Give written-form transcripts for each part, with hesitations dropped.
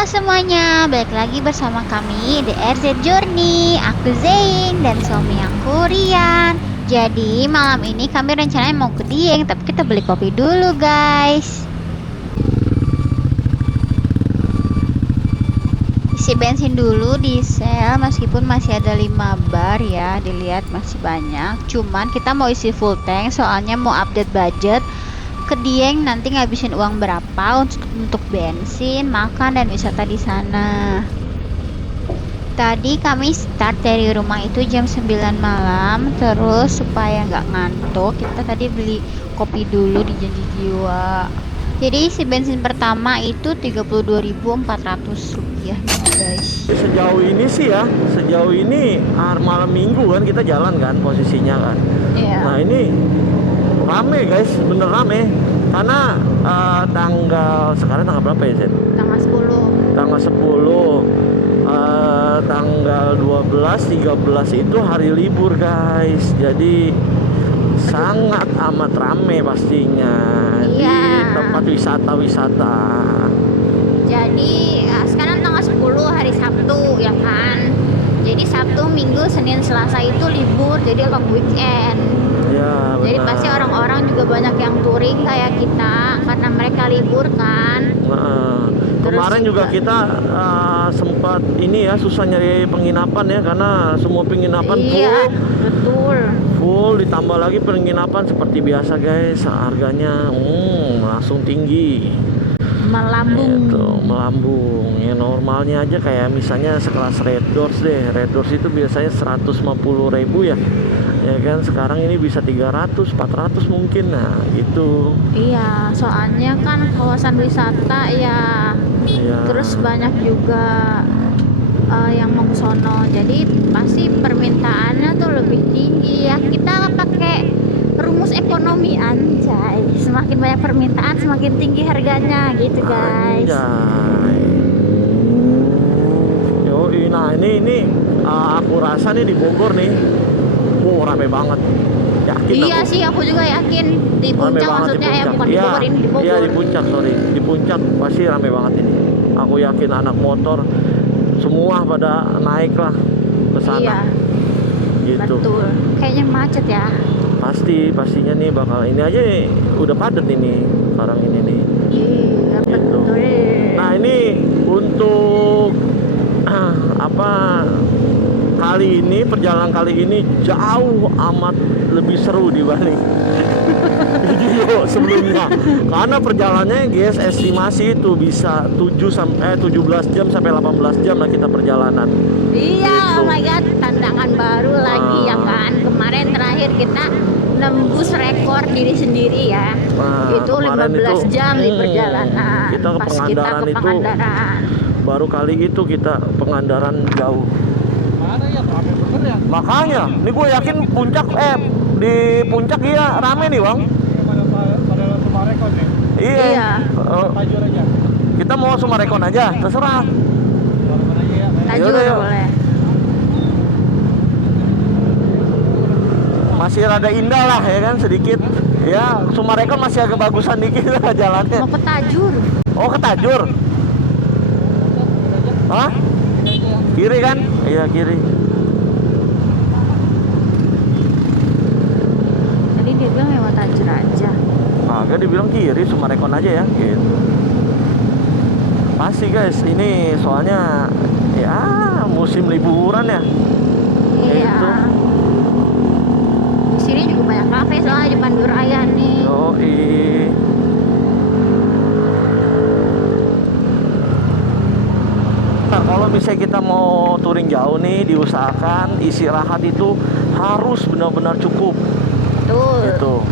Halo semuanya, balik lagi bersama kami di RZ Journey. Aku Zain dan suami aku Rian. Jadi malam ini kami rencananya mau ke Dieng, tapi kita beli kopi dulu guys. Isi bensin dulu diesel, meskipun masih ada 5 bar ya, dilihat masih banyak. Cuman kita mau isi full tank soalnya mau update budget. Ke Dieng nanti ngabisin uang berapa untuk bensin, makan dan wisata di sana. Tadi kami start dari rumah itu jam 9 malam, terus supaya nggak ngantuk, kita tadi beli kopi dulu di Janji Jiwa. Jadi isi bensin pertama itu Rp32.400 guys. Sejauh ini sih ya, sejauh ini malam minggu kan kita jalan kan posisinya kan. Iya. Nah ini rame guys, bener rame. Karena sekarang tanggal berapa ya Zen? Tanggal 10. Tanggal 10, tanggal 12, 13 itu hari libur guys. Jadi sangat amat rame pastinya di tempat wisata-wisata. Jadi sekarang tanggal 10 hari Sabtu ya kan. Jadi Sabtu, Minggu, Senin, Selasa itu libur, jadi long weekend. Ya, jadi benar. pasti orang-orang juga banyak yang touring kayak kita karena mereka libur kan. Kemarin juga kita sempat ini ya susah nyari penginapan ya karena semua penginapan full, ditambah lagi penginapan seperti biasa guys, harganya langsung tinggi. Melambung ya. Normalnya aja kayak misalnya sekelas Red Doors deh, Red Doors itu biasanya 150.000 ya kan, sekarang ini bisa 300, 400 mungkin. Nah gitu. Iya, soalnya kan kawasan wisata ya. Terus banyak juga yang mau sono, jadi pasti permintaannya tuh lebih tinggi ya. Kita pakai rumus ekonomi anjay, semakin banyak permintaan semakin tinggi harganya gitu guys. Yoi, nah ini aku rasa nih di Bogor nih, rame banget. Yakin iya aku. sih, aku juga yakin di puncak maksudnya ya, bukan di Bogor, ini di Bogor. Iya di puncak, di puncak pasti rame banget ini. Aku yakin anak motor semua pada naik lah ke sana. Iya. Gitu. Betul. Kayaknya macet ya. Pastinya nih bakal ini aja nih, udah padat ini sekarang ini nih. Iya, Gitu. betul. Nah, ini untuk perjalanan kali ini jauh amat lebih seru dibanding video sebelumnya. Karena perjalanannya guys, estimasi itu bisa 17 jam sampai 18 jam lah kita perjalanan. Iya, Gitu. oh my god, tantangan baru lagi ya kan. Kemarin terakhir kita nembus rekor diri sendiri ya. Itu 15 jam di perjalanan. Kita ke Pas Pangandaran kita ke itu Pangandaran. baru kali itu kita Pangandaran jauh. Mana ya, rame bener ya? Makanya, ini gue yakin di puncak iya rame nih bang. Pada Sumarekon nih. Iya. Tajur aja. Kita mau Sumarekon aja, terserah. Sumarekon aja ya. Tajur Yaudah, yuk. boleh. Masih rada indah lah ya kan sedikit. Ya Sumarekon masih agak bagusan dikit lah jalannya. Mau ke Tajur. Oh ke Tajur. Hah? Kiri kan? Iya kiri. Tadi dia bilang lewat Tajur aja. Agak dibilang kiri, Sumarekon aja ya gitu. Pasti guys, ini soalnya ya musim liburan ya. Iya. Gitu. Di sini juga banyak kafe soalnya di Panduraya nih. Yoi. Nah, kalau misalnya kita mau touring jauh nih, diusahakan istirahat itu harus benar-benar cukup. Betul. Gitu.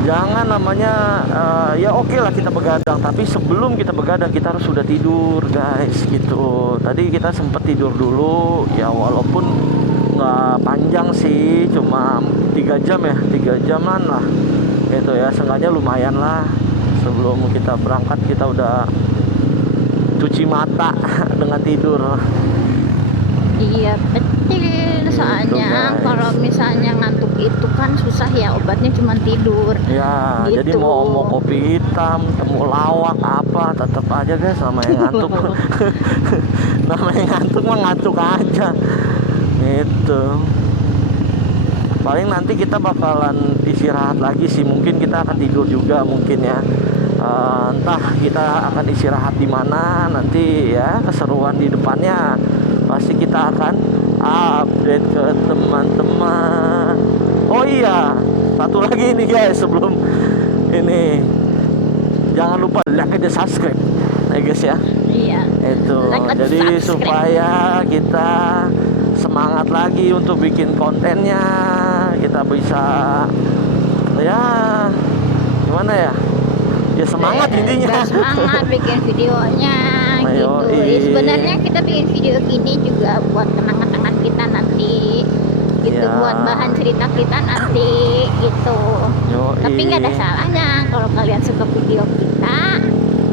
Jangan namanya ya oke lah kita begadang, tapi sebelum kita begadang kita harus sudah tidur guys gitu. Tadi kita sempet tidur dulu ya, walaupun nggak panjang sih, cuma 3 jam ya, 3 jaman lah gitu ya, seenggaknya lumayan lah. Sebelum kita berangkat kita udah cuci mata dengan tidur. Iya betul, soalnya guys. kalau misalnya ngantuk itu kan susah ya, obatnya cuma tidur. Ya, jadi Gitu. mau kopi hitam, temu lawak apa, tetap aja guys namanya ngantuk. Namanya ngantuk mah ngantuk aja. Itu. Paling nanti kita bakalan istirahat lagi sih, mungkin kita akan tidur juga mungkin ya. Entah kita akan istirahat di mana nanti ya, keseruan di depannya pasti kita akan update ke teman-teman. Oh iya, satu lagi nih guys, sebelum ini jangan lupa like dan subscribe ya guys ya. Iya. Itu Like and jadi subscribe. supaya kita semangat lagi untuk bikin kontennya, kita bisa ya gimana ya, ya semangat intinya. Biar semangat bikin videonya Ayo, gitu. Sebenarnya kita bikin video gini juga buat kenang-kenangan kita nanti gitu, Ya. buat bahan cerita kita nanti gitu. Yoi. Tapi nggak ada salahnya kalau kalian suka video kita,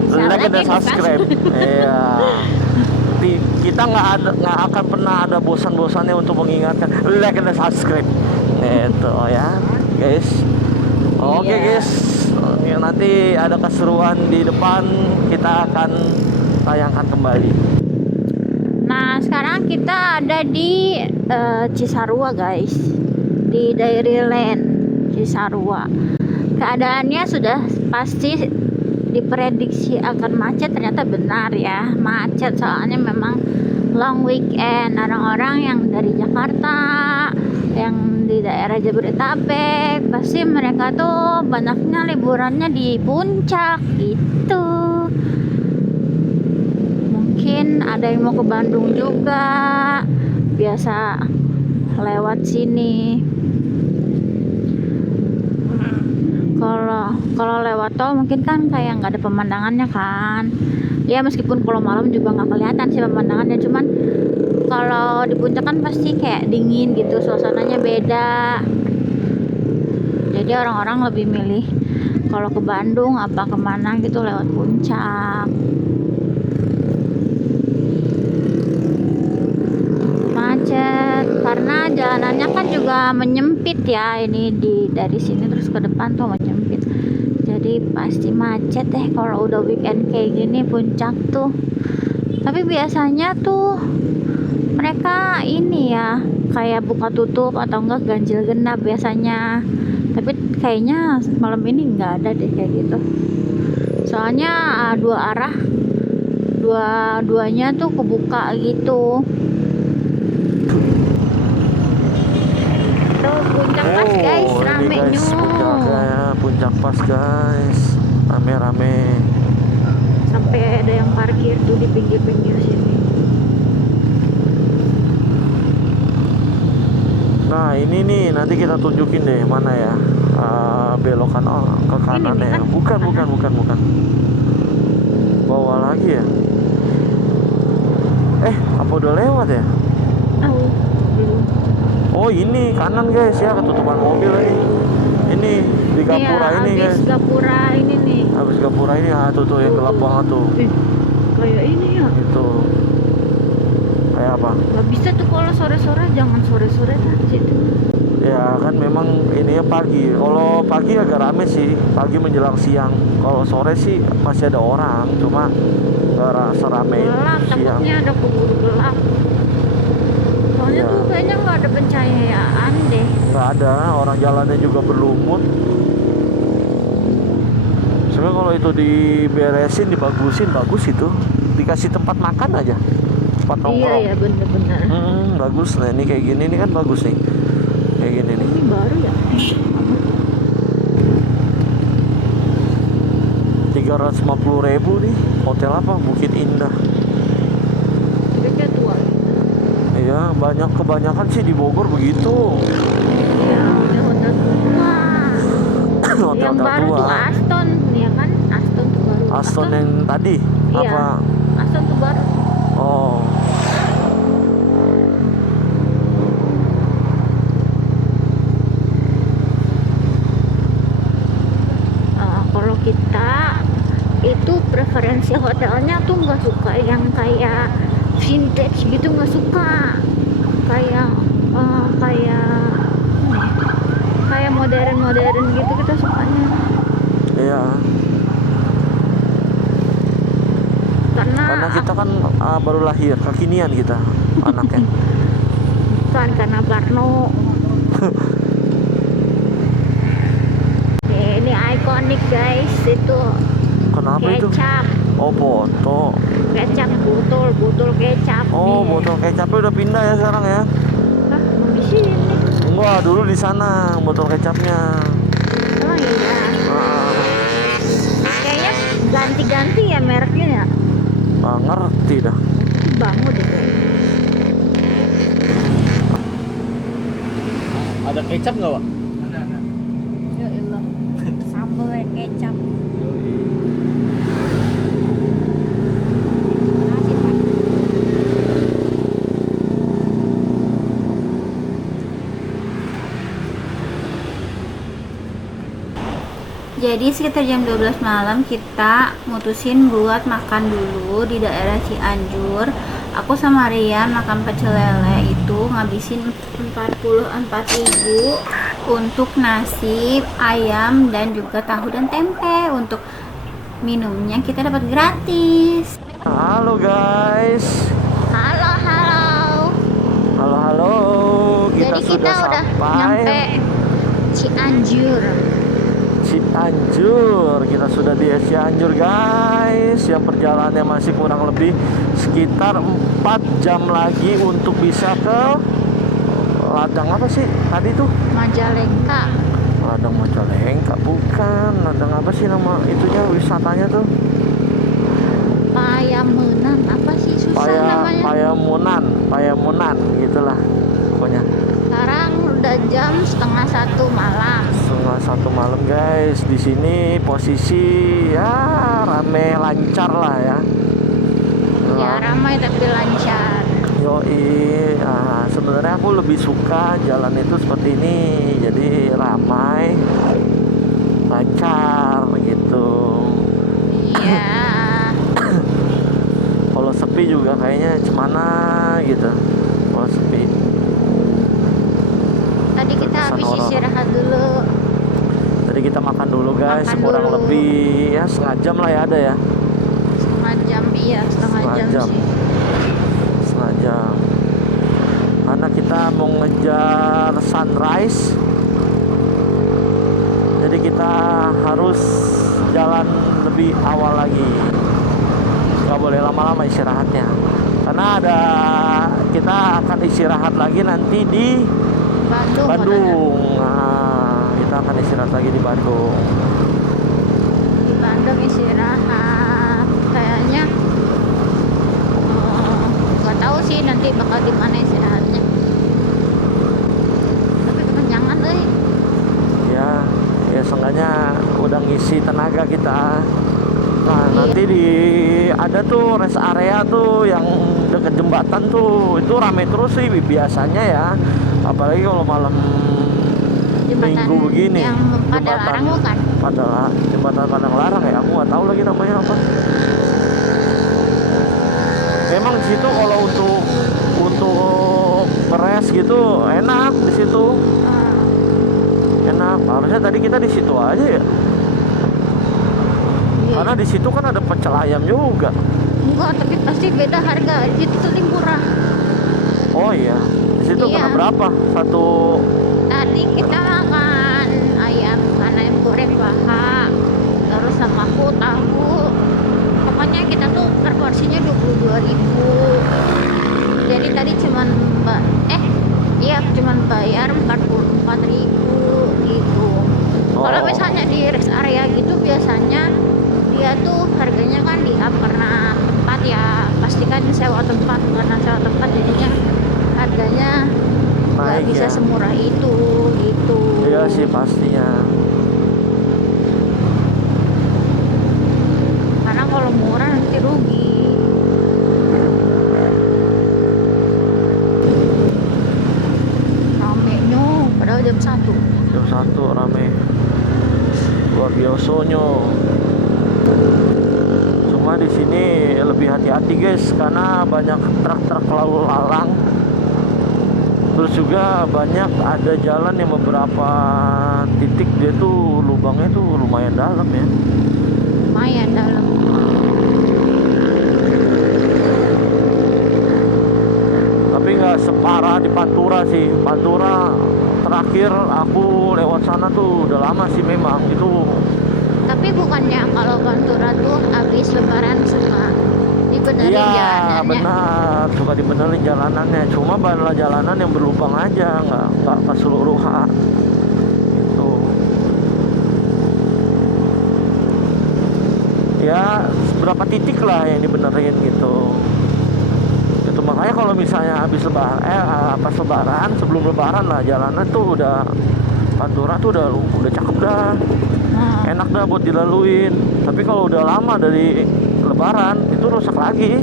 bisa Like dan dan subscribe. Iya. Kita nggak akan pernah ada bosan-bosannya untuk mengingatkan like dan subscribe. Itu ya, guys. Oke Iya. guys, ya, nanti ada keseruan di depan, kita akan tayangkan kembali. Nah, sekarang kita ada di Cisarua, guys. Di Dairyland Cisarua. Keadaannya sudah pasti diprediksi akan macet, ternyata benar ya. Macet soalnya memang long weekend. Orang-orang yang dari Jakarta, yang di daerah Jabodetabek, pasti mereka tuh banyaknya liburannya di puncak gitu. Mungkin ada yang mau ke Bandung juga, biasa lewat sini. Kalau lewat tol mungkin kan kayak nggak ada pemandangannya kan. Ya meskipun kalau malam juga nggak kelihatan sih pemandangannya, cuman kalau di puncak kan pasti kayak dingin gitu, suasananya beda. Jadi orang-orang lebih milih kalau ke Bandung apa kemana gitu lewat puncak. Macet karena jalanannya kan juga menyempit ya, ini dari sini terus ke depan tuh menyempit, jadi pasti macet deh kalau udah weekend kayak gini puncak tuh. Tapi biasanya tuh mereka ini ya kayak buka tutup atau enggak ganjil genap biasanya, tapi kayaknya malam ini nggak ada deh kayak gitu, soalnya dua arah dua-duanya tuh kebuka gitu. Tuh puncak pas guys, ini rame guys, puncak pas guys, rame-rame. sampai ada yang parkir tuh di pinggir-pinggir sini. Nah ini nih nanti kita tunjukin deh mana ya, belokan ke kanan nih, ya. kan? Bukan. Bawah lagi ya. Apa udah lewat ya? Tahu belum. Oh ini kanan guys ya, ketutupan mobil lagi. Ini di Gapura Iya, ini habis guys. Gapura ini nih. Habis Gapura ini tuh yang gelap banget tuh. Kayak ini ya. Itu kayak apa? Gak bisa tuh kalau sore-sore, jangan sore-sore lah situ. Ya kan memang ini ya pagi. Kalau pagi agak rame sih, pagi menjelang siang. Kalau sore sih masih ada orang, cuma nggak serame Gelap, siang. takutnya ada keburu gelap. Soalnya Iya. tuh kayaknya nggak ada pencahayaan deh. Nggak ada, orang jalannya juga berlumut. Sebenarnya kalau itu diberesin, dibagusin, bagus itu. Dikasih tempat makan aja, tempat nongkrong. Iya ya, bener-bener. Bagus. Nah ini kayak gini nih kan bagus nih, kayak gini nih. Ini baru ya. 350.000 nih, hotel apa? Bukit Indah. Kayaknya tua. Iya, kebanyakan sih di Bogor begitu. Iya, hotel tua. Hotel Yang baru tua. tuh Aston, ya kan? Aston tuh baru. Aston yang tadi Iya. apa? Aston tuh baru. Oh. Kalau kita itu preferensi hotelnya tuh nggak suka yang kayak vintage gitu, nggak suka. kayak kayak modern gitu kita sukanya, Iya, karena kita kan baru lahir, kekinian kita anaknya. bukan karena Barno. Ini ikonik guys, itu Kenapa itu? kecap. Oh, foto. Kecap botol kecap Oh, nih. botol kecapnya udah pindah ya sekarang ya? Hah, mau di sini? Enggak, dulu di sana botol kecapnya. Oh iya, Ah, kayaknya ganti-ganti ya mereknya ya. nggak ngerti dah. Bangun deh. Ada kecap nggak, Pak? Ya Allah, sambal kecap. Makasih, Pak. Jadi sekitar jam 12 malam kita mutusin buat makan dulu di daerah Cianjur. Aku sama Rian makan pecel lele itu ngabisin 44.000 untuk nasi, ayam, dan juga tahu dan tempe. Untuk minumnya kita dapat gratis. Halo guys. Halo, halo. Halo. Kita Jadi sudah kita udah sampai nyampe Cianjur. Cianjur. Kita sudah di Cianjur guys. Yang perjalanannya masih kurang lebih sekitar 4 jam lagi untuk bisa ke ladang apa sih tadi tuh? Majalengka. Ladang Majalengka bukan. Ladang apa sih nama itunya, wisatanya tuh? Payamunan, apa sih susah namanya? Payamunan gitulah pokoknya. Sekarang udah jam 1:30 malam. Setengah 1 malam guys. Di sini posisi ya rame lancar lah ya. Ya ramai tapi lancar. Yoi, sebenarnya aku lebih suka jalan itu seperti ini, jadi ramai, lancar gitu. Iya. Kalau sepi juga kayaknya cemana gitu. Kalau sepi. Tadi kita Terkesan habis horor. istirahat dulu. Tadi kita makan dulu guys, Makan kurang dulu. lebih ya setengah jam lah ya ada ya. Setengah jam, iya setengah Setengah jam jam. sih. Setengah jam. Karena kita mau ngejar sunrise, jadi kita harus jalan lebih awal lagi. Nggak boleh lama-lama istirahatnya, karena kita akan istirahat lagi nanti di Bandung. Bandung. Nah, kita akan istirahat lagi di Bandung. Di Bandung istirahat. Kayaknya nggak tahu sih nanti bakal di mana istirahatnya. Tapi kekenyangan deh. Ya seenggaknya udah ngisi tenaga kita. Nah, Iya. nanti ada tuh rest area tuh yang deket jembatan tuh, itu rame terus sih biasanya ya, apalagi kalau malam Jembatan minggu begini. yang Padalarang bukan? Jembatan Padalarang ya, aku nggak tahu lagi namanya apa. Memang di situ kalau untuk beres gitu enak di situ. Enak. Harusnya tadi kita di situ aja ya. Iya. Karena di situ kan ada pecel ayam juga. Enggak, tapi pasti beda harga. Itu tuh lebih murah. Oh iya. Di situ Iya. kena berapa? Satu. Tadi kita makan ayam goreng paha, terus sama tahu. Pokoknya kita tuh per porsinya 22.000. Jadi tadi cuman bayar 44.000 gitu. Kalau Oh. misalnya di rest area gitu biasanya dia tuh harganya kan di up karena tempat ya, pastikan sewa tempat, karena sewa tempat jadinya harganya nggak Naik bisa ya. semurah itu gitu. Iya sih pastinya. Karena kalau murah nanti rugi. Ramenya padahal jam 1. Jam 1 rame. Luar biasanya. Cuma di sini lebih hati-hati guys, karena banyak truk-truk lalu lalang. Terus juga banyak ada jalan yang beberapa titik dia tuh lubangnya tuh lumayan dalam ya. Lumayan dalam. Tapi nggak separah di Pantura sih. Pantura terakhir aku lewat sana tuh udah lama sih memang itu. Tapi bukannya kalau Pantura tuh habis lebaran suka dibenerin Iya jalanannya? benar, suka dibenerin jalanannya. Cuma malah jalanan yang berlubang aja, nggak keseluruhan. Itu. Ya berapa titik lah yang dibenerin gitu. Itu makanya kalau misalnya habis lebaran, pas lebaran, sebelum lebaran lah jalanan tuh udah Pantura tuh udah cakep dah, Nah, enak dah buat dilaluin. Tapi kalau udah lama dari lebaran itu rusak lagi.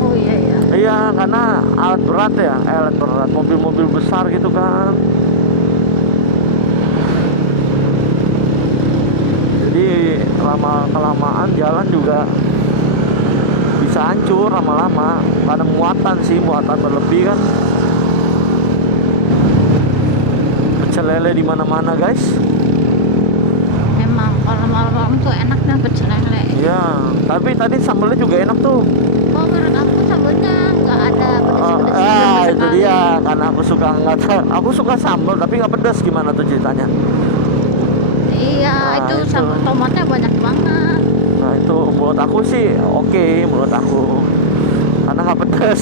oh iya ya. Iya, karena alat berat ya, alat berat, mobil-mobil besar gitu kan. Jadi lama kelamaan jalan juga bisa hancur lama-lama karena muatan berlebih kan. Pecel lele di mana-mana guys. Memang kalau malam-malam tuh enak dah pecel lele. Iya, tapi tadi sambelnya juga enak tuh. Oh, menurut aku sambelnya nggak ada pedes-pedesnya sama Itu sekali. dia, karena aku suka sambal tapi nggak pedas. Gimana tuh ceritanya? Iya, Nah, itu itu. sambal tomatnya banyak banget. Nah itu menurut aku sih oke, menurut aku karena nggak pedas.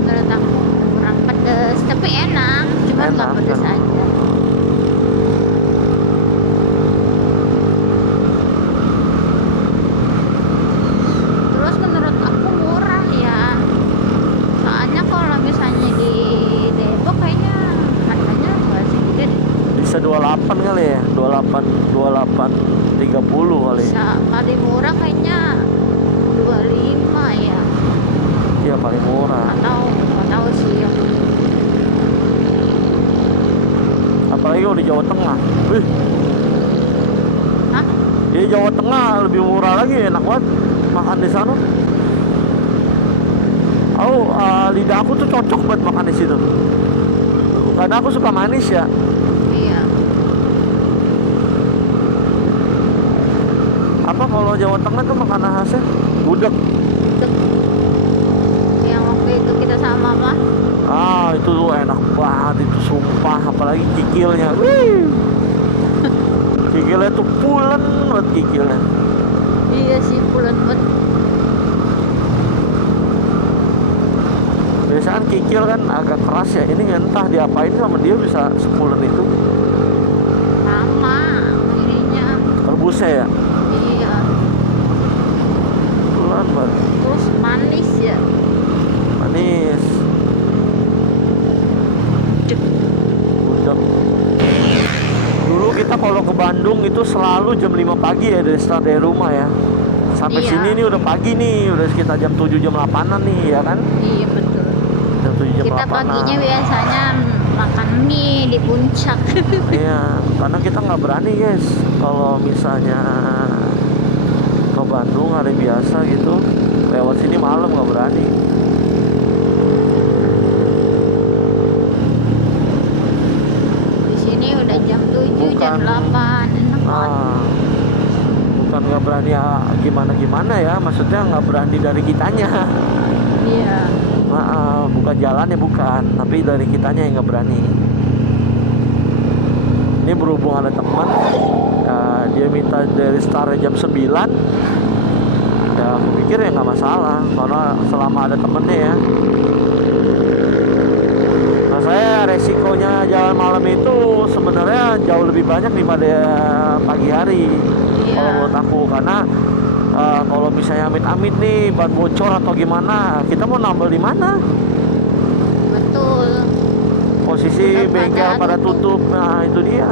Menurut aku kurang pedes, tapi enak, cuma nggak Enak, pedes enak. aja. Terus menurut aku murah ya. Soalnya kalau misalnya di Depok kayaknya harganya nggak segitu deh. Bisa 28 kali ya, 28 30 kali. Bisa paling murah kayaknya 25 ya. Iya paling murah. Nggak tahu sih. Apalagi kalau di Jawa Tengah. Wih, Hah? di Jawa Tengah lebih murah lagi, enak banget makan di sana. Lidah aku tuh cocok buat makan di situ. Karena aku suka manis ya. Iya. Apa kalau Jawa Tengah tuh makanan khasnya gudeg. Yang waktu itu kita sama apa? Itu tuh enak banget itu sumpah, apalagi kikilnya. Wih. Kikilnya tuh pulen banget kikilnya. Iya sih, pulen banget. Biasanya kikil kan agak keras ya, ini entah diapain sama dia bisa sepulen itu. Sama ininya. Rebusnya ya, Iya. pulen banget, Terus manis ya. manis. Gudeg. Dulu kita kalau ke Bandung itu selalu jam 5 pagi ya dari rumah ya. Sampai Iya. sini nih udah pagi nih, udah sekitar jam 7 jam 8-an nih ya kan. Iya betul. Jam 7 jam Kita 8-an. paginya biasanya makan mie di puncak. Iya, karena kita nggak berani guys kalau misalnya ke Bandung hari biasa gitu lewat sini malam nggak berani. Di sini udah jam 7 jam Bukan. 8 enak banget. Bukan nggak berani ya, gimana ya, maksudnya nggak berani dari kitanya. Iya. Bukan jalannya bukan, tapi dari kitanya yang nggak berani. Ini berhubung ada teman, dia minta dari start jam 9. Ya aku pikir ya nggak masalah, karena selama ada temennya ya. Nah saya resikonya jalan malam itu sebenarnya jauh lebih banyak daripada pagi hari. Iya. Kalau menurut aku, karena kalau misalnya amit-amit nih ban bocor atau gimana, kita mau nambel di mana? Betul. Posisi Udah bengkel pada pada tutup, nah itu dia.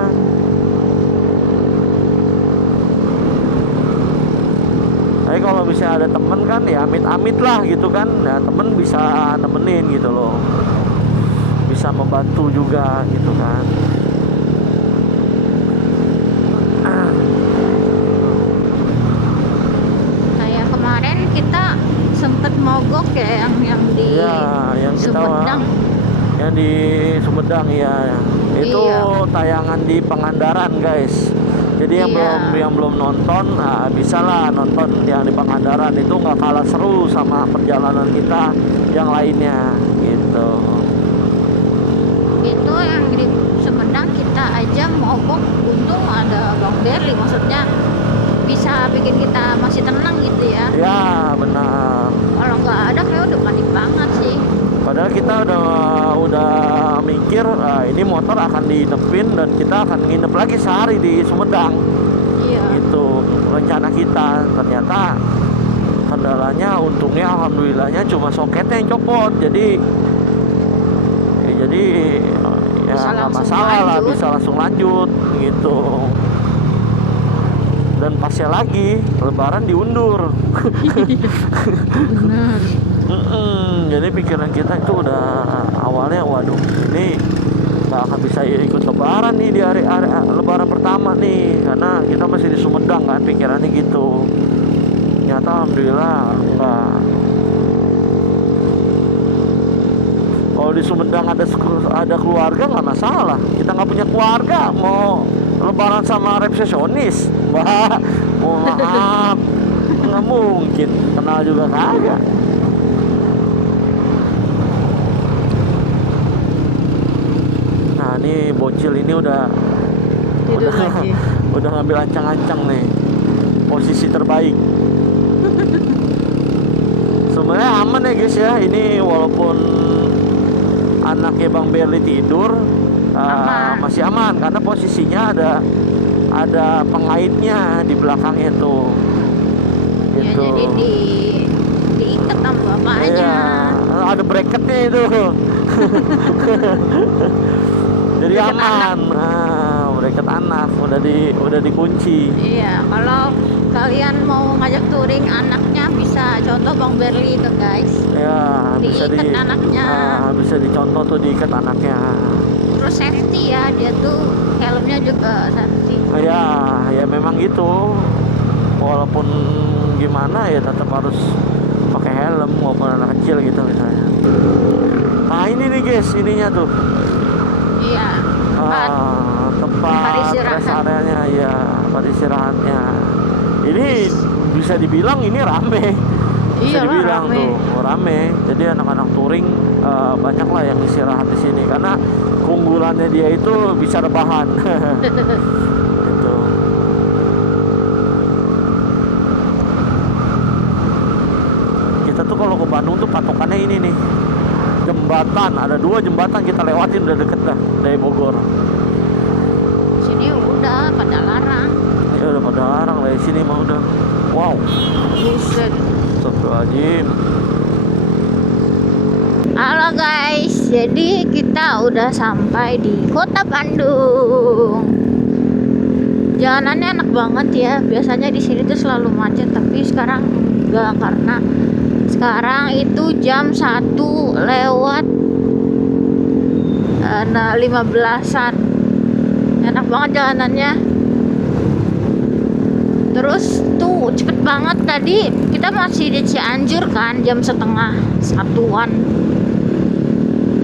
Tapi kalau misalnya ada temen kan ya amit-amit lah gitu kan, ya temen bisa nemenin gitu loh, bisa membantu juga gitu kan. Kayak kemarin kita sempet mogok ya yang di Ya yang Sumedang. yang di Sumedang ya. Itu Iya. tayangan di Pangandaran guys. Jadi Iya. yang belum nonton, nah, bisa lah nonton yang di Pangandaran, itu nggak kalah seru sama perjalanan kita yang lainnya gitu. Itu yang di Sumedang kita aja mogok, untung ada Bang Berli, maksudnya bisa bikin kita masih tenang gitu ya. Ya benar. Kalau nggak ada kayak udah panik banget sih. Padahal kita udah mikir ini motor akan diinepin dan kita akan nginep lagi sehari di Sumedang. Iya. Itu rencana kita. Ternyata kendalanya, untungnya alhamdulillahnya cuma soketnya yang copot. Jadi ya Bisa nggak langsung masalah lah, lanjut. bisa langsung lanjut gitu. Dan pasnya lagi Lebaran diundur. Bener. Jadi pikiran kita itu udah awalnya, waduh ini nggak akan bisa ikut Lebaran nih di hari Lebaran pertama nih, karena kita masih di Sumedang kan, pikirannya gitu. Ternyata alhamdulillah enggak. Kalau di Sumedang ada keluarga nggak masalah. Kita nggak punya keluarga, mau Lebaran sama resepsionis, wah, maaf, nggak mungkin, kenal juga kagak. Nah ini bocil ini udah Tidur lagi. udah ngambil ancang-ancang nih, posisi terbaik. Sebenarnya aman ya guys ya, ini walaupun anaknya Bang Berli tidur, masih aman karena posisinya ada pengaitnya di belakangnya tuh. Ya, Gitu. jadi diikat sama bapaknya. Iya, ada bracketnya itu. Jadi Bracket aman. Nah, bracket anak udah dikunci. Iya, kalau kalian mau ngajak touring anaknya bisa contoh Bang Berli itu guys. Ya, Diikat anaknya. bisa dicontoh tuh, diikat anaknya. Terus safety ya, dia tuh helmnya juga safety. Ya memang gitu. Walaupun gimana ya tetap harus pakai helm walaupun anak kecil gitu misalnya. Nah ini nih guys, ininya tuh. Iya. Tempat rest areanya ya, tempat istirahatnya. Ini bisa dibilang ini rame. Bisa Iya lah, dibilang rame. tuh rame. Jadi anak-anak touring banyak lah yang istirahat di sini karena keunggulannya dia itu bisa rebahan. Gitu. Kita tuh kalau ke Bandung tuh patokannya ini nih, jembatan. Ada 2 jembatan kita lewatin, udah deket dah dari Bogor. Sini udah pada larang. Ya udah pada larang dari sini mah udah. Wow. Buset. Astagfirullahaladzim. Halo guys, jadi kita udah sampai di kota Bandung. Jalanannya enak banget ya. Biasanya di sini tuh selalu macet, tapi sekarang enggak karena sekarang itu jam 1 lewat 15-an. Enak banget jalanannya. Terus tuh cepet banget, tadi kita masih di Cianjur kan, jam setengah 1-an.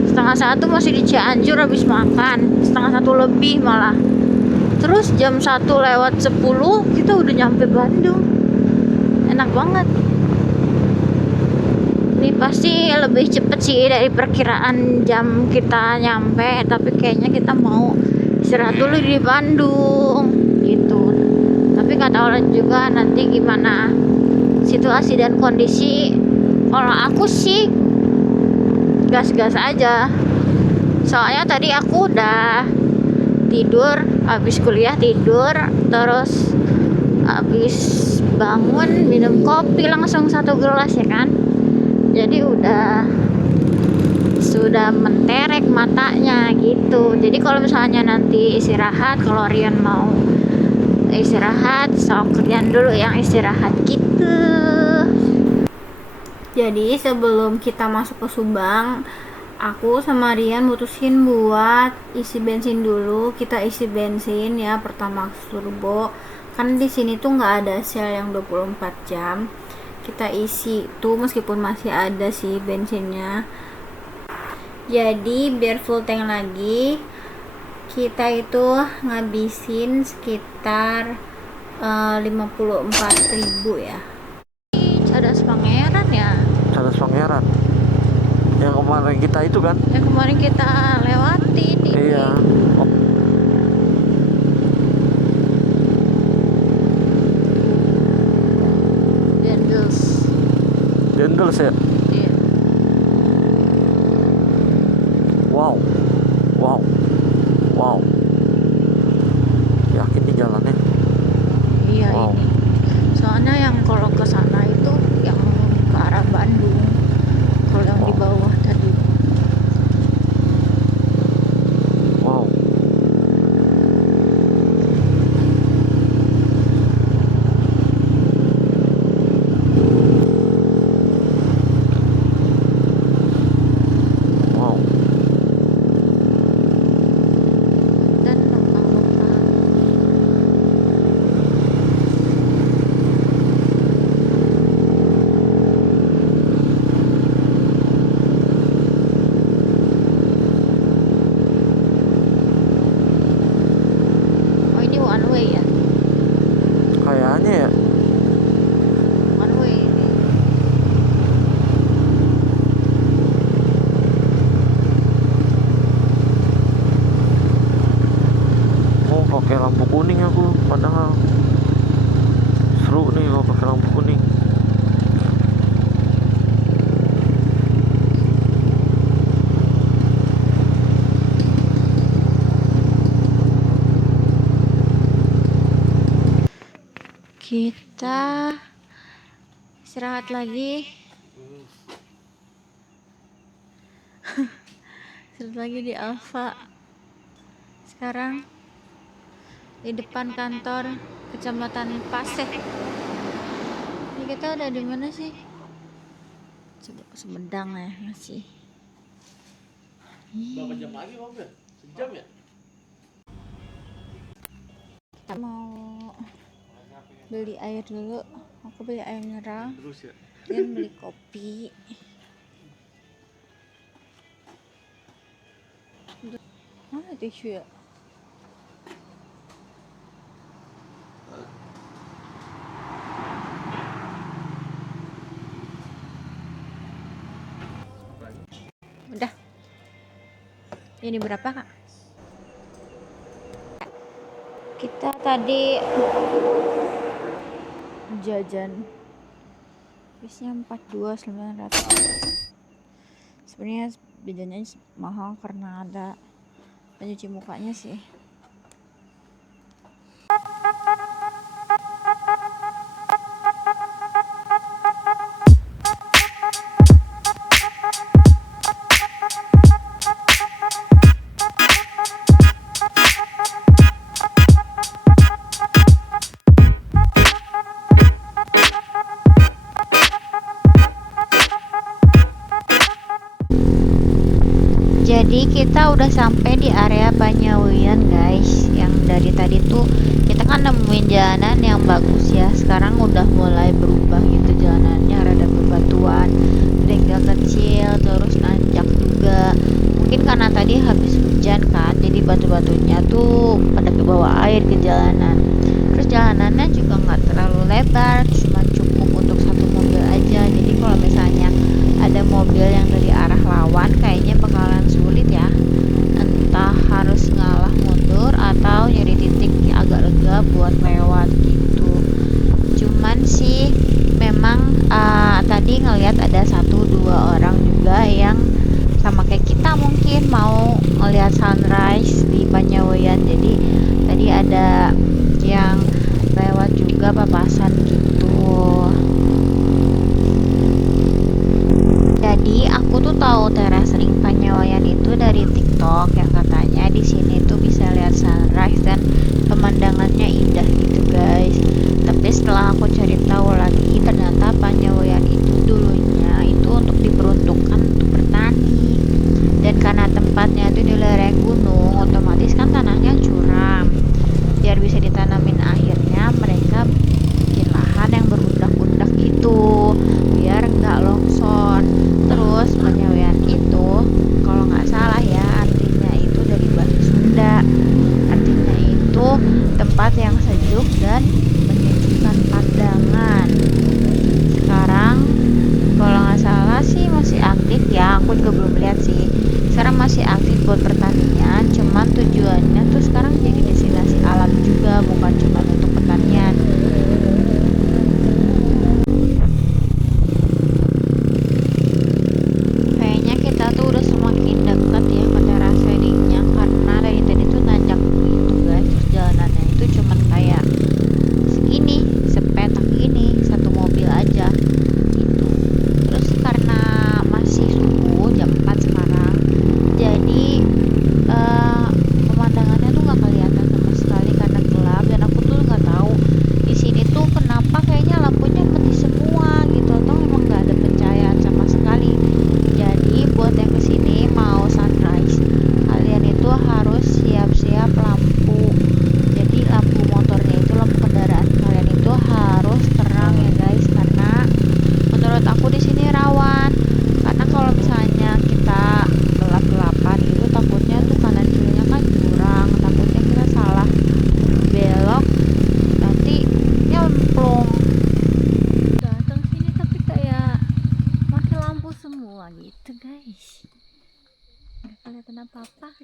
Setengah 1 masih di Cianjur habis makan, setengah 1 lebih malah. Terus jam 1 lewat 10 kita udah nyampe Bandung. Enak banget. Ini pasti lebih cepet sih dari perkiraan jam kita nyampe, tapi kayaknya kita mau istirahat dulu di Bandung gitu. Tapi nggak tahu juga nanti gimana situasi dan kondisi. Kalau aku sih gas-gas aja, soalnya tadi aku udah tidur, habis kuliah tidur, terus habis bangun minum kopi langsung 1 gelas ya kan, jadi sudah menterek matanya gitu. Jadi kalau misalnya nanti istirahat, kalau Rian mau istirahat, sok Rian dulu yang istirahat gitu. Jadi sebelum kita masuk ke Subang, aku sama Rian mutusin buat isi bensin dulu. Kita isi bensin ya, Pertamax Turbo. Kan di sini tuh nggak ada sel yang 24 jam. Kita isi tuh meskipun masih ada sih bensinnya. Jadi biar full tank lagi, kita itu ngabisin sekitar 54.000 ya. Cadas Pangeran ya. Cadas Pangeran. Yang kemarin kita itu kan? Yang kemarin kita lewatin ini. Iya. Oh, Dendels ya. Iya. Wow. Wow. Wow. Yakin nih jalannya. Iya Wow. ini. Soalnya yang kalau ke sana itu yang ke arah Bandung. Kalau yang di bawah tadi. Wow. Wow. Dan numpang-numpang. Oh ini one way ya? Kayaknya ya. One way ini. Oh, pakai lampu kuning aku padahal. Seru nih kalau pakai lampu kuning. Kita istirahat lagi. Istirahat lagi di Alfa. Sekarang di depan kantor Kecamatan Paseh. Ini kita udah di mana sih? Coba ke Sumedang ya masih. Berapa jam lagi mobil? Sejam ya? Kita mau beli air dulu. Aku beli air mineral Terus ya? dan beli kopi. Mana tisu ya? Udah. Ini berapa, Kak? Kita tadi jajan bisnya 42.900. Sebenarnya jajannya mahal karena ada pencuci mukanya sih. Jadi kita udah sampai di area Banyawian guys. Yang dari tadi tuh kita kan nemuin jalanan yang bagus ya. Sekarang udah mulai berubah gitu jalanannya, rada bebatuan, kerikil kecil, terus nanjak juga. Mungkin karena tadi habis hujan kan, jadi batu-batunya tuh pada ke bawah air ke jalanan. Terus jalanannya juga nggak terlalu lebar, cuma cukup untuk satu mobil aja. Jadi kalau misalnya ada mobil yang dari arah lawan kayaknya bakalan sulit ya, entah harus ngalah mundur atau nyari titik yang agak lega buat lewat gitu. Cuman sih memang tadi ngelihat ada 1-2 orang juga yang sama kayak kita mungkin mau ngelihat sunrise di Banyawian. Jadi tadi ada yang lewat juga papasan gitu. Jadi aku tuh tahu teras ring Banyawian itu dari TikTok yang katanya di sini tuh bisa lihat sunrise dan pemandangannya indah gitu guys. Tapi setelah aku cari tahu lagi ternyata Banyawian itu dulunya itu untuk diperuntukkan untuk bertani. Dan karena tempatnya itu di lereng gunung, otomatis kan tanahnya curam. Biar bisa ditanamin akhirnya mereka bikin lahan yang berundak-undak gitu biar nggak longsor. Terus Banyawian itu kalau nggak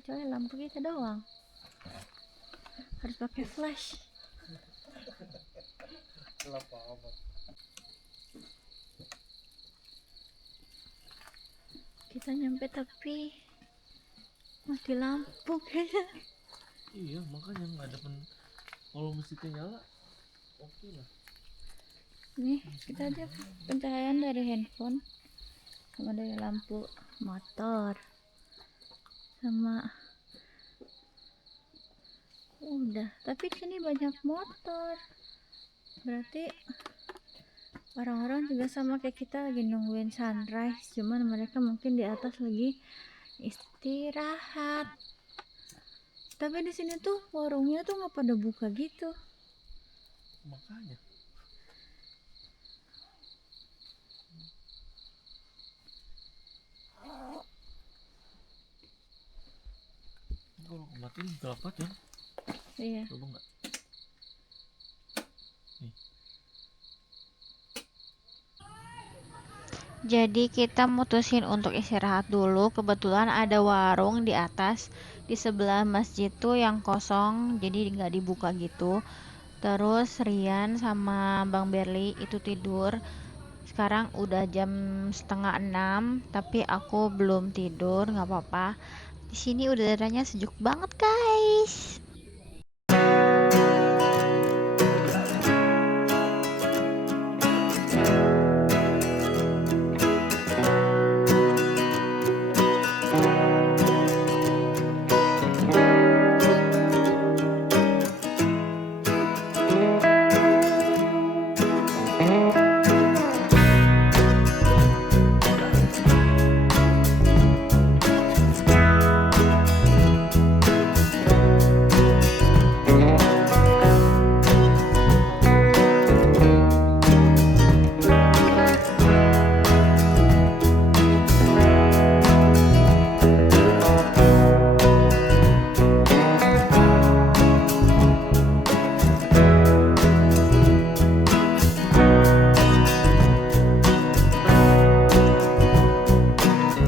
kecuali lampu kita doang. Harus pakai flash. Kita nyampe tapi mati lampu kayaknya. Iya, makanya nggak ada kalau mesinnya nyala, oke lah. Nih kita aja pencahayaan dari handphone sama dari lampu motor sama udah. Tapi di sini banyak motor, berarti orang-orang juga sama kayak kita lagi nungguin sunrise, cuman mereka mungkin di atas lagi istirahat. Tapi di sini tuh warungnya tuh nggak pada buka gitu. Makanya. Kalau kematin gelap aja. Iya. Coba nggak? Nih. Jadi kita mutusin untuk istirahat dulu. Kebetulan ada warung di atas di sebelah masjid tuh yang kosong, jadi nggak dibuka gitu. Terus Rian sama Bang Berli itu tidur. Sekarang udah jam setengah 6, tapi aku belum tidur. Nggak apa-apa. Di sini udaranya sejuk banget guys.